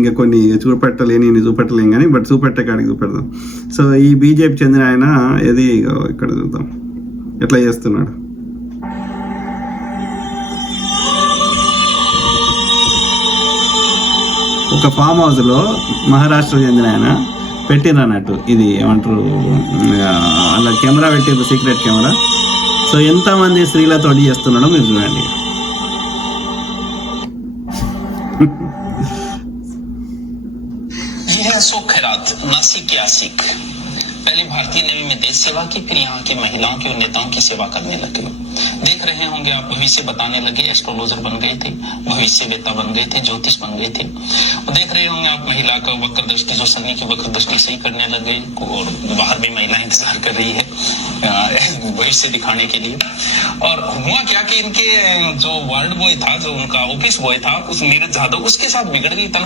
ఇంకా కొన్ని చూపెట్టలేని చూపెట్టలేం కానీ బట్ చూపెట్టే కాడికి చూపెడదాం. సో ఈ బీజేపీ చెందిన ఆయన ఏది ఇక్కడ చూద్దాం ఎట్లా చేస్తున్నాడు. ఒక ఫామ్ హౌస్లో మహారాష్ట్రకు చెందిన ఆయన పెట్టిండ్రు అన్నట్టు, ఇది ఏమంటారు అలా కెమెరా పెట్టిండ్రు, సీక్రెట్ కెమెరా. సో ఎంతమంది స్త్రీలతో చేస్తున్నాడో మీరు చూడండి. अशोक खैरात नासिक के आशिक पहले भारतीय नेवी में देश सेवा की, फिर यहाँ की महिलाओं की और नेताओं की सेवा करने लगे। देख रहे होंगे आप, भविष्य बताने लगे, एस्ट्रोलॉजर बन गए थे, भविष्यवेता बन गए थे, ज्योतिष बन गए थे। और देख रहे होंगे आप महिला का वक्र दृष्टि, जो शनि की वक्र दृष्टि सही करने लगे, और बाहर भी महिला इंतजार कर रही है भविष्य दिखाने के लिए। और हुआ क्या कि इनके जो वार्ड बॉय था, जो उनका ऑफिस बॉय था, उस नीरज जाधव, उसके साथ बिगड़ गई।